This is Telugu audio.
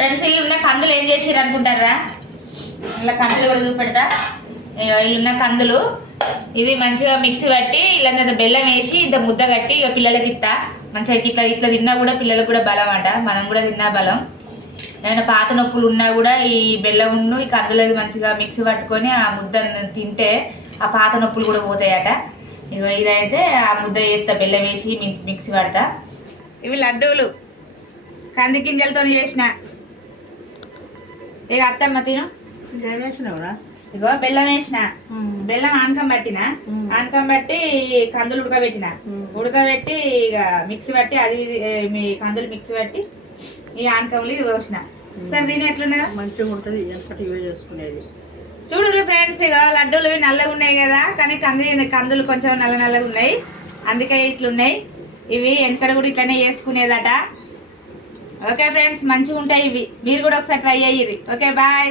ఫ్రెండ్స్ ఈ ఉన్న కందులు ఏం చేసిర్రు అనుకుంటారా? ఇలా కందులు కూడా చూపెడతా. ఈ ఉన్న కందులు ఇది మంచిగా మిక్సీ పట్టి ఇలా బెల్లం వేసి ఇంత ముద్ద కట్టి ఇక పిల్లలకి ఇస్తా. మంచిగా ఇట్లా ఇట్లా తిన్నా కూడా పిల్లలకు కూడా బలం అట, మనం కూడా తిన్నా బలం. ఏమైనా పాత నొప్పులు ఉన్నా కూడా ఈ బెల్లం ఉన్ను ఈ కందులది మంచిగా మిక్సీ పట్టుకొని ఆ ముద్ద తింటే ఆ పాత నొప్పులు కూడా పోతాయట. ఇక ఇదైతే ఆ ముద్ద చేస్తా, బెల్లం వేసి మిక్సీ పడతా. ఇవి లడ్డూలు కంది గింజలతో చేసిన. ఇక అత్తమ్మ తిను. ఇగో బెల్లం వేసిన, బెల్లం ఆనకం పట్టిన, ఆనకం బట్టి కందులు ఉడకబెట్టి ఇక మిక్సీ పట్టి అది మీ కందులు మిక్సీ పట్టి ఈ ఆనకంలో ఇది పోసిన. సరే దీని ఎట్లున్నా మంచిగా ఉంటుంది, ఇవే చేసుకునేది. చూడు ఫ్రెండ్స్, ఇక లడ్డూలు నల్లగా ఉన్నాయి కదా, కానీ కందులు కొంచెం నల్లగా ఉన్నాయి, అందుకే ఇట్లున్నాయి. ఇవి వెనకడ కూడా ఇట్లనే చేసుకునేదట. ఓకే ఫ్రెండ్స్, మంచిగా ఉంటాయి ఇవి, మీరు కూడా ఒకసారి ట్రై అయ్యిర్రి. Okay bye.